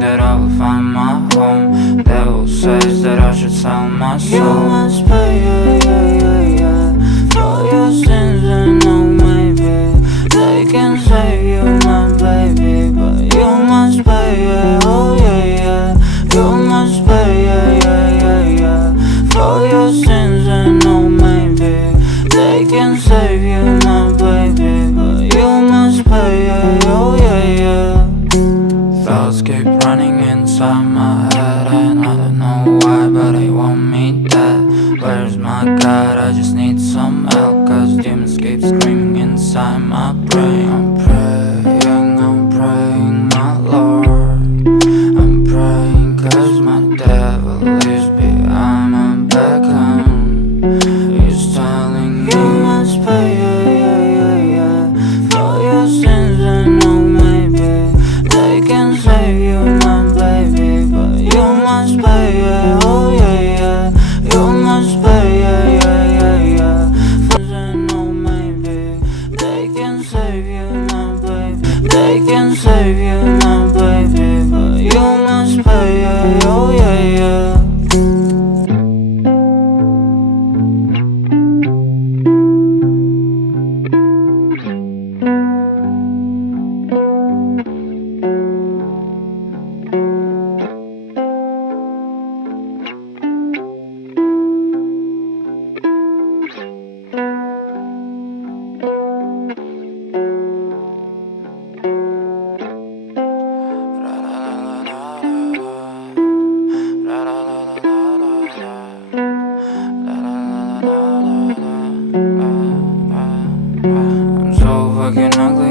that I will find my home. Devil says that I should sell my soul. You must pay, for your sins, and no maybe they can save you, my baby, but you must pay, oh yeah. You must pay, for your sins, and no maybe they can save you, my baby, but you must pay, oh yeah. Thoughts keep running inside my head, and I don't know why, but they want me dead. Where's my God? I just need some help, cause demons keep screaming inside my brain. I'm praying, my Lord. I'm praying cause my devil leaves behind my back home. He's telling me you must pay, for your sins, and no maybe they can save you, my baby, but you must pay, oh yeah. You must pay, and no maybe they can save you, my baby. They can save you, my baby, but you must pay, oh yeah. I'm so fucking ugly,